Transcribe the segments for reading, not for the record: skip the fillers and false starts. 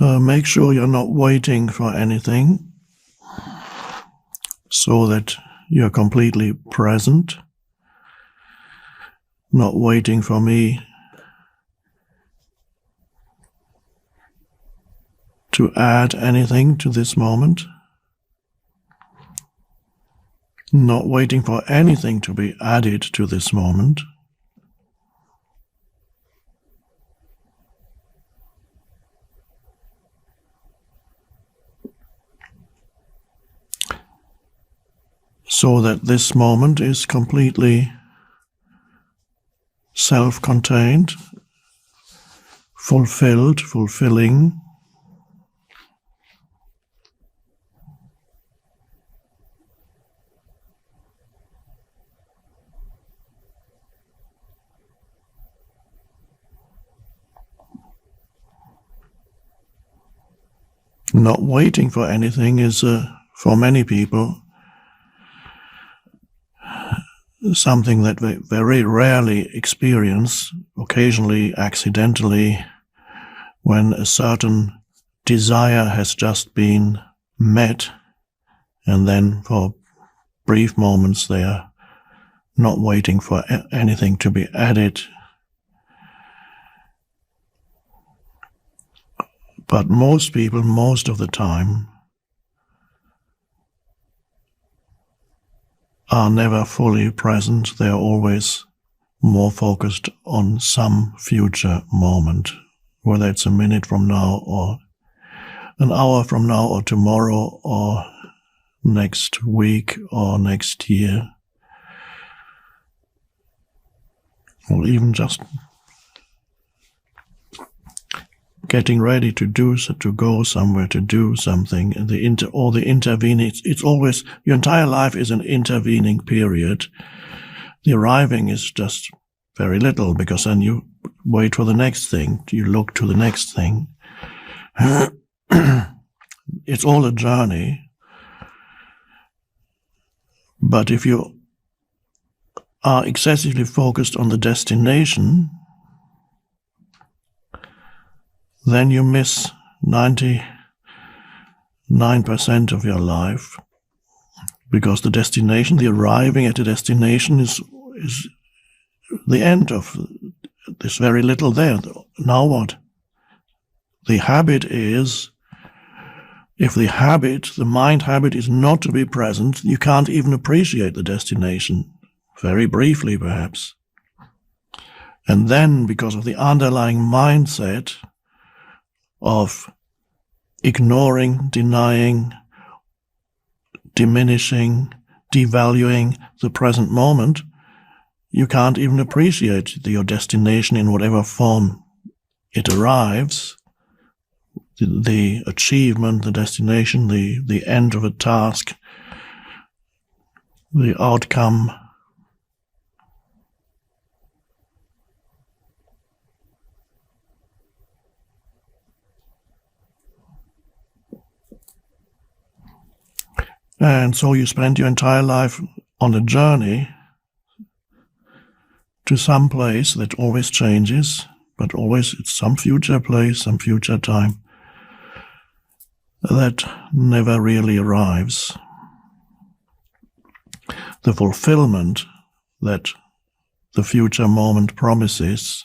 Make sure you're not waiting for anything, so that you're completely present, not waiting for me to add anything to this moment, not waiting for anything to be added to this moment. So that this moment is completely self-contained, fulfilling. Not waiting for anything is, for many people, something that they very rarely experience, occasionally accidentally, when a certain desire has just been met, and then for brief moments they are not waiting for anything to be added. But most people, most of the time, are never fully present. They are always more focused on some future moment, whether it's a minute from now or an hour from now or tomorrow or next week or next year, or even just getting ready to go somewhere, to do something, and the intervening. It's always, your entire life is an intervening period. The arriving is just very little, because then you wait for the next thing, you look to the next thing. It's all a journey. But if you are excessively focused on the destination, then you miss 99% of your life, because the destination, the arriving at the destination is the end of this very little there. Now what? The habit is, if the mind habit is not to be present, you can't even appreciate the destination, very briefly perhaps. And then, because of the underlying mindset of ignoring, denying, diminishing, devaluing the present moment, you can't even appreciate your destination in whatever form it arrives, the achievement, the destination, the end of a task, the outcome. And so you spend your entire life on a journey to some place that always changes, but always it's some future place, some future time that never really arrives. The fulfillment that the future moment promises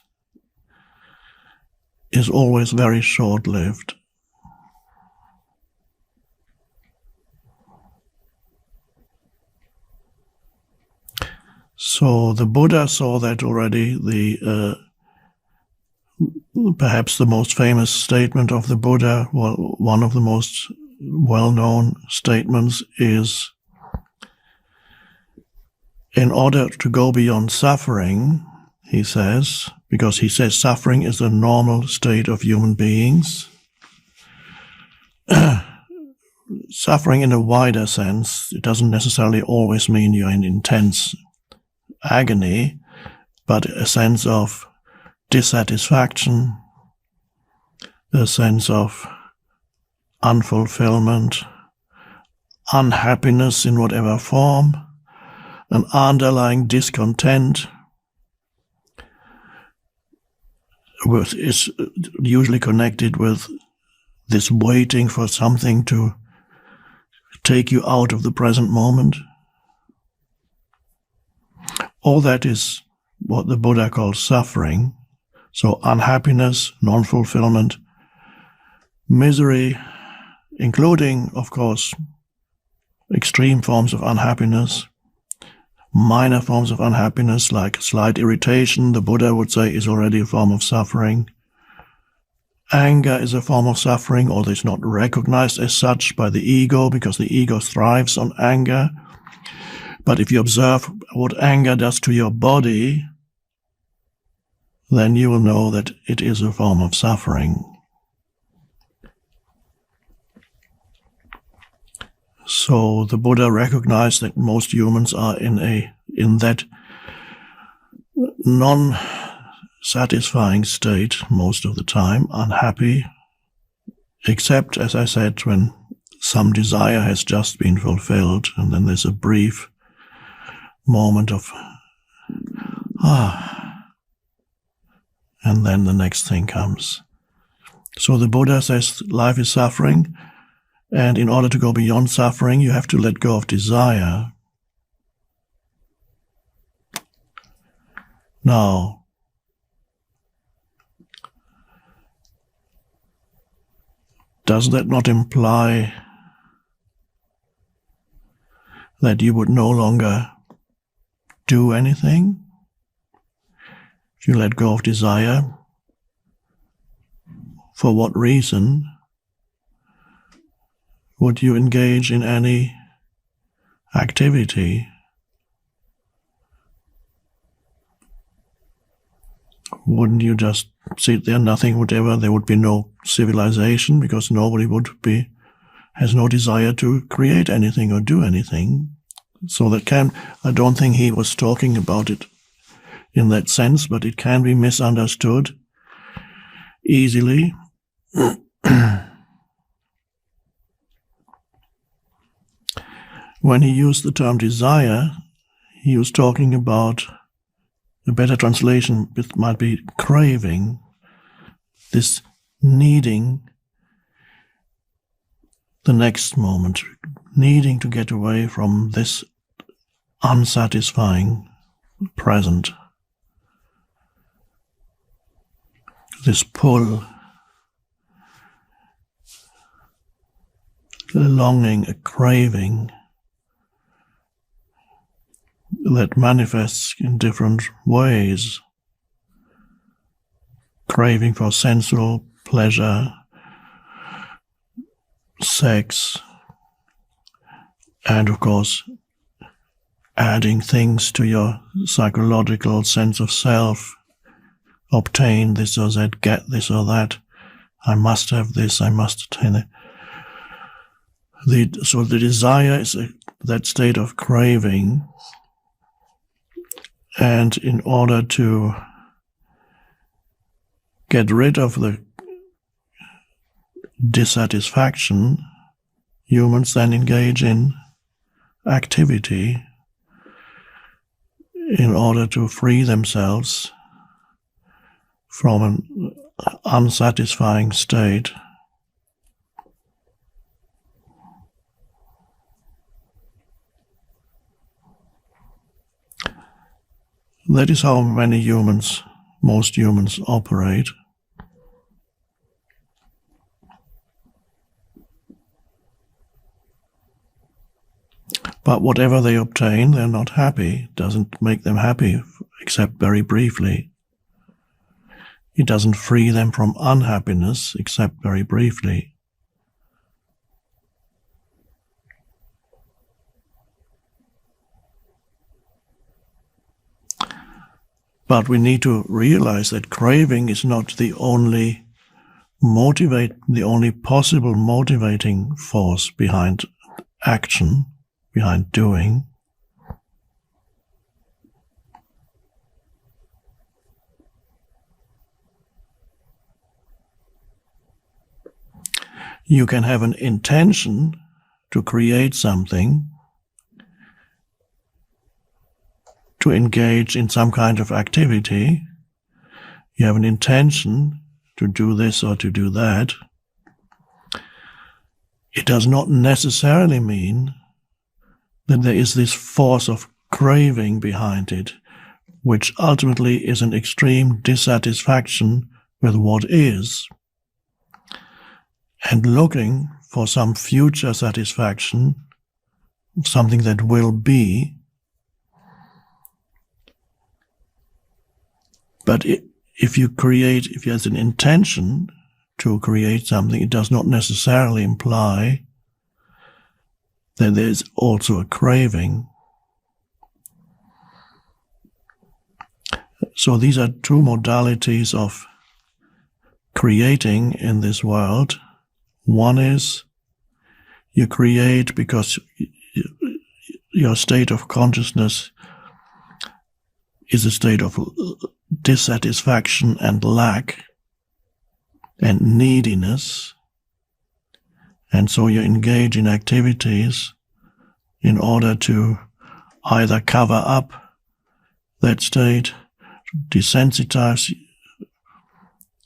is always very short-lived. So the Buddha saw that already. Perhaps the most famous statement of the Buddha, well, one of the most well-known statements is, in order to go beyond suffering, he says, because he says suffering is a normal state of human beings, suffering in a wider sense, it doesn't necessarily always mean you're in intense agony, but a sense of dissatisfaction, a sense of unfulfillment, unhappiness in whatever form, an underlying discontent, is usually connected with this waiting for something to take you out of the present moment. All that is what the Buddha calls suffering. So unhappiness, non-fulfillment, misery, including, of course, extreme forms of unhappiness, minor forms of unhappiness like slight irritation, the Buddha would say, is already a form of suffering. Anger is a form of suffering, although it's not recognized as such by the ego, because the ego thrives on anger. But if you observe what anger does to your body, then you will know that it is a form of suffering. So the Buddha recognized that most humans are in that non-satisfying state most of the time, unhappy, except, as I said, when some desire has just been fulfilled, and then there's a brief moment of and then the next thing comes. So the Buddha says life is suffering, and in order to go beyond suffering, you have to let go of desire. Now, does that not imply that you would no longer do anything? If you let go of desire, for what reason would you engage in any activity? Wouldn't you just sit there, nothing whatever? There would be no civilization, because nobody has no desire to create anything or do anything. So I don't think he was talking about it in that sense, but it can be misunderstood easily. When he used the term desire, he was talking about, a better translation might be craving, this needing the next moment, needing to get away from this unsatisfying present. This pull, a longing, a craving that manifests in different ways. Craving for sensual pleasure, sex, and of course adding things to your psychological sense of self. Obtain this or that, get this or that. I must have this, I must attain it. So the desire is that state of craving, and in order to get rid of the dissatisfaction, humans then engage in activity in order to free themselves from an unsatisfying state. That is how most humans operate. But whatever they obtain, they're not happy. It doesn't make them happy, except very briefly. It doesn't free them from unhappiness, except very briefly. But we need to realize that craving is not the only possible motivating force behind action, behind doing. You can have an intention to create something, to engage in some kind of activity. You have an intention to do this or to do that. it does not necessarily mean that there is this force of craving behind it, which ultimately is an extreme dissatisfaction with what is, and looking for some future satisfaction, something that will be. But if you have an intention to create something, it does not necessarily imply that there is also a craving. So these are two modalities of creating in this world. One is you create because your state of consciousness is a state of dissatisfaction and lack and neediness, and so you engage in activities in order to either cover up that state, desensitize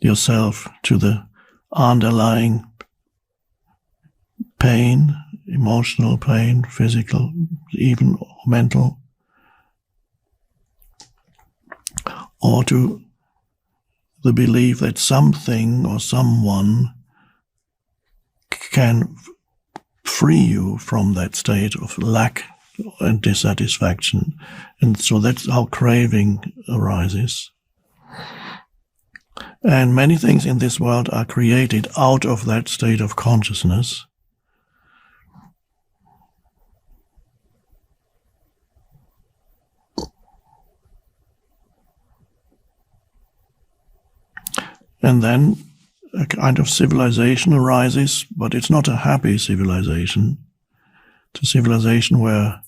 yourself to the underlying pain, emotional pain, physical, even mental, or to the belief that something or someone can free you from that state of lack and dissatisfaction. And so that's how craving arises. And many things in this world are created out of that state of consciousness. And then a kind of civilization arises, but it's not a happy civilization. It's a civilization where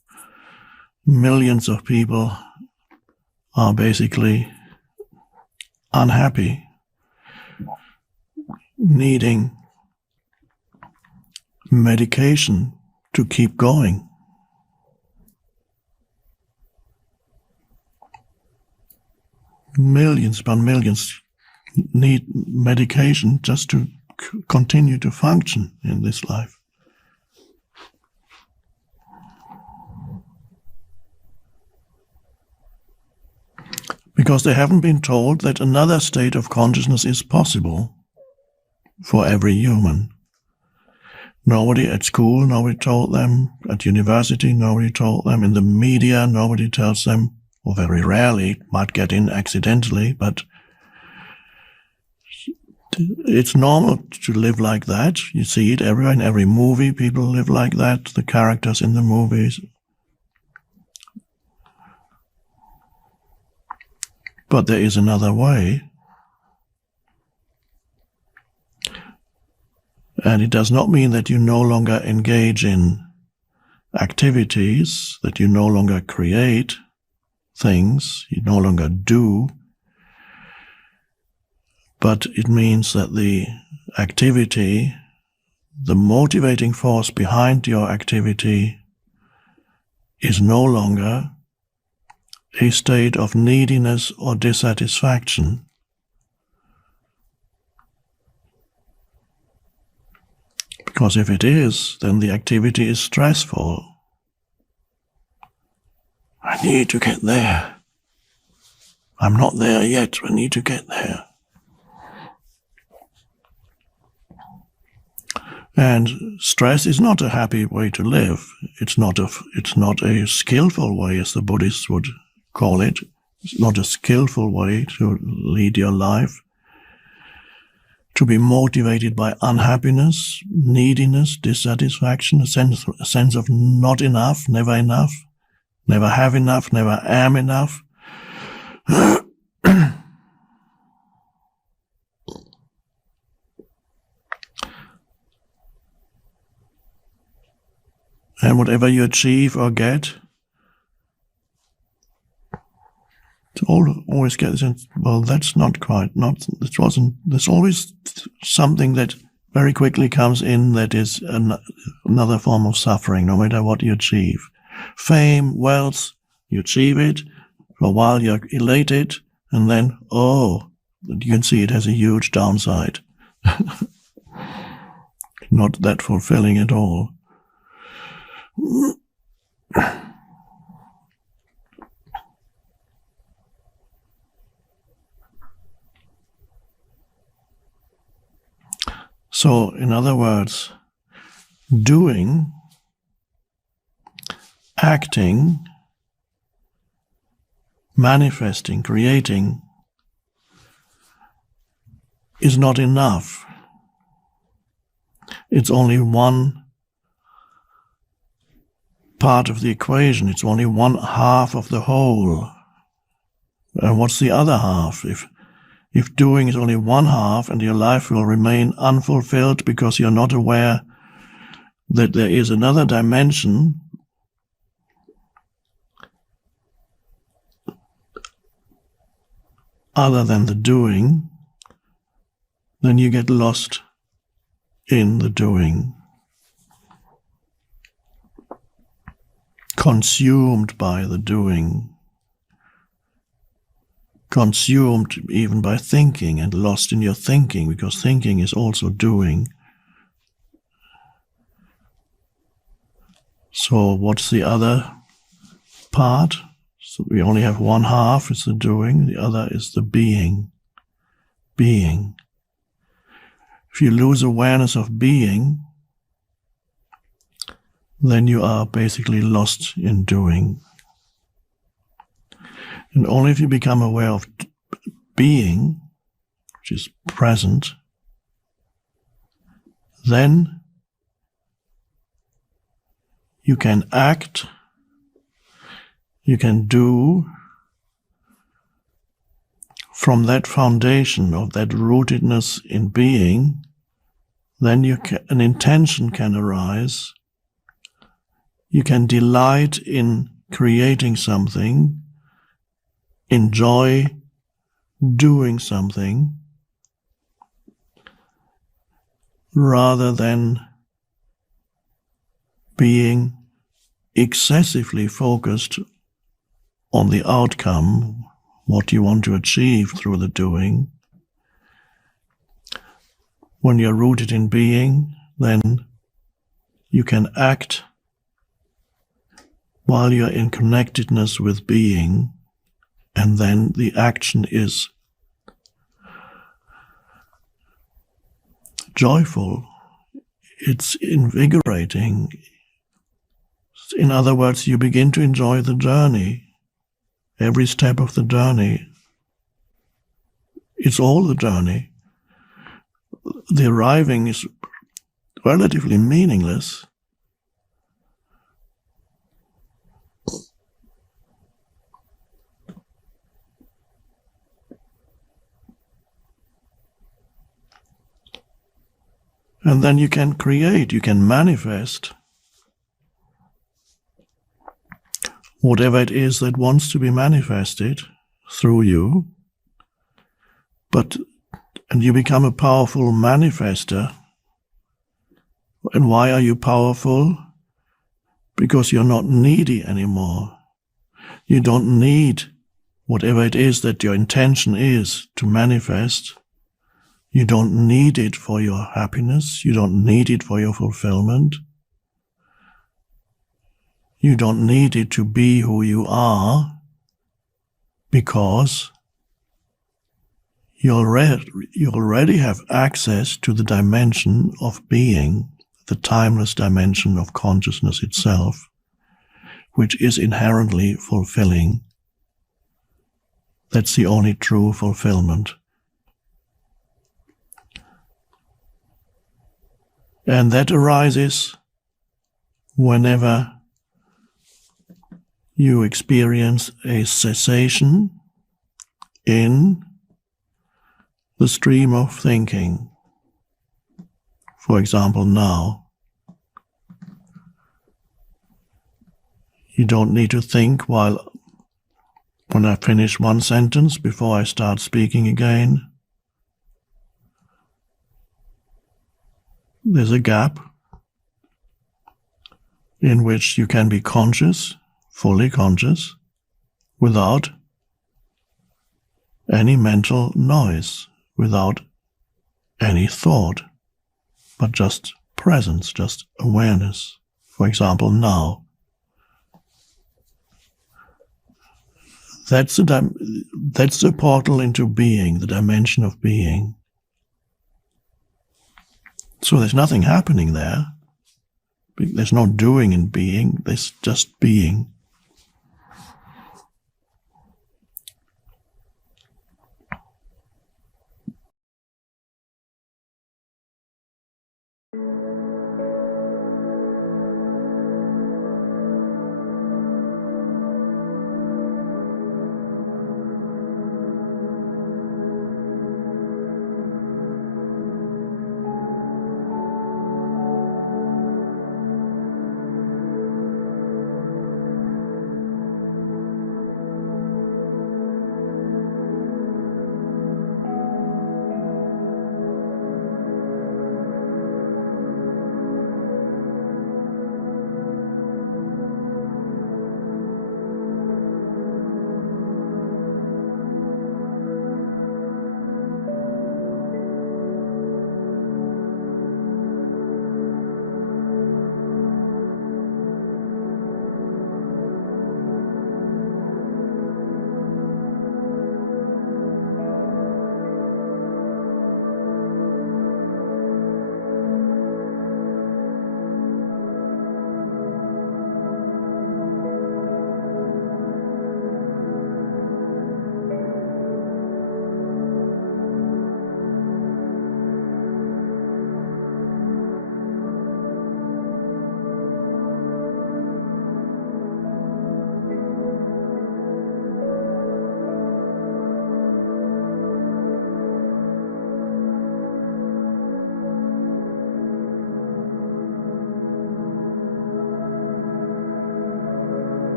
millions of people are basically unhappy, needing medication to keep going. Millions upon millions need medication just to continue to function in this life. Because they haven't been told that another state of consciousness is possible for every human. Nobody at school, nobody told them. At university, nobody told them. In the media, nobody tells them. Or very rarely, it might get in accidentally, but it's normal to live like that. You see it everywhere. In every movie, people live like that, the characters in the movies. But there is another way. And it does not mean that you no longer engage in activities, that you no longer create things, you no longer do. But it means that the activity, the motivating force behind your activity, is no longer a state of neediness or dissatisfaction. Because if it is, then the activity is stressful. I need to get there. I'm not there yet. I need to get there. And stress is not a happy way to live. It's not a skillful way, as the Buddhists would call it. It's not a skillful way to lead your life. To be motivated by unhappiness, neediness, dissatisfaction, a sense of not enough, never have enough, never am enough. And whatever you achieve or get, to always get this, well, that's not quite, there's always something that very quickly comes in that is another form of suffering, no matter what you achieve. Fame, wealth, you achieve it, for a while you're elated, and then, you can see it has a huge downside. not that fulfilling at all. So, in other words, doing, acting, manifesting, creating is not enough. It's only one part of the equation. It's only one half of the whole. And what's the other half? If doing is only one half and your life will remain unfulfilled because you're not aware that there is another dimension other than the doing, then you get lost in the doing, consumed by the doing, consumed even by thinking and lost in your thinking, because thinking is also doing. So what's the other part? So we only have one half, it's the doing, the other is the being. Being. If you lose awareness of being, then you are basically lost in doing. And only if you become aware of being, which is present, then you can act, you can do from that foundation of that rootedness in being. Then an intention can arise. You can delight in creating something, enjoy doing something, rather than being excessively focused on the outcome, what you want to achieve through the doing. When you're rooted in being, then you can act while you're in connectedness with being, and then the action is joyful, it's invigorating. In other words, you begin to enjoy the journey, every step of the journey. It's all the journey. The arriving is relatively meaningless. And then you can create, you can manifest whatever it is that wants to be manifested through you. And you become a powerful manifester. And why are you powerful? Because you're not needy anymore. You don't need whatever it is that your intention is to manifest. You don't need it for your happiness. You don't need it for your fulfillment. You don't need it to be who you are, because you already have access to the dimension of being, the timeless dimension of consciousness itself, which is inherently fulfilling. That's the only true fulfillment. And that arises whenever you experience a cessation in the stream of thinking. For example, now, you don't need to think when I finish one sentence before I start speaking again. There's a gap in which you can be conscious, fully conscious, without any mental noise, without any thought, but just presence, just awareness. For example, now. That's the portal into being, the dimension of being. So there's nothing happening there. There's no doing in being, there's just being.